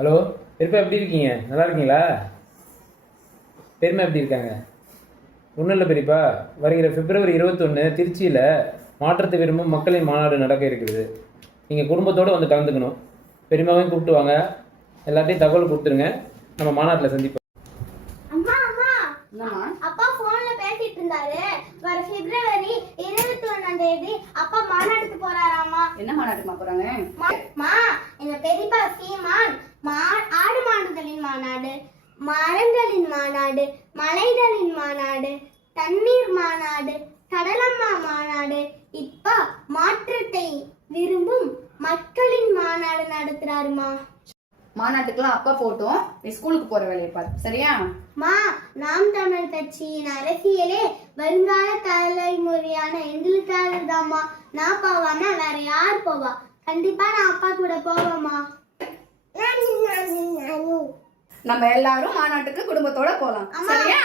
Hello பெரியப்பா, எப்படி இருக்கீங்க? நல்லா இருக்கீங்களா? பெரியம்மா எப்படி இருக்காங்க? ஒன்றும் இல்லை பெரியப்பா, வருகிற பிப்ரவரி 21 திருச்சியில் மாற்றத்தை விரும்பும் மக்களின் மாநாடு நடக்க இருக்குது. நீங்கள் குடும்பத்தோடு வந்து கலந்துக்கணும். பெரியம்மாவையும் கூப்பிட்டு வாங்க, எல்லாத்தையும் தகவல் கொடுத்துருங்க. நம்ம மாநாட்டில் சந்திப்போம். அம்மா அம்மா அப்பா போன்ல பேசிட்டு இருந்தாரு. வர பிப்ரவரி 21ஆம் தேதி அப்பா மாநாட்டுக்கு போறாராமா. என்ன மாநாட்டுமா போறாங்க? எங்க பெரியப்பா சீமான் ஆடு மாடுகளின் மாநாடு, மரங்களின் மாநாடு, மலைகளின் மாநாடு, தண்ணீர் மாநாடு, கடலம்மா மாநாடு, இப்ப மாற்றத்தை விரும்பும் மக்களின் மாநாடு நடத்துறாருமா. மாநாட்டுக்கெல்லாம் அப்பா போட்டோம், நீ ஸ்கூலுக்கு போற வேலையை பாரு, சரியா? நாம் தமிழ் கட்சியின் அரசியலே வருங்கால தலைமுறையான எங்களுக்காக தான்மா. நான் போவானா வேற யார் போவா? கண்டிப்பா நான் அப்பா கூட போவேமா. நம்ம எல்லாரும் மாநாட்டுக்கு குடும்பத்தோட போலாம், சரியா?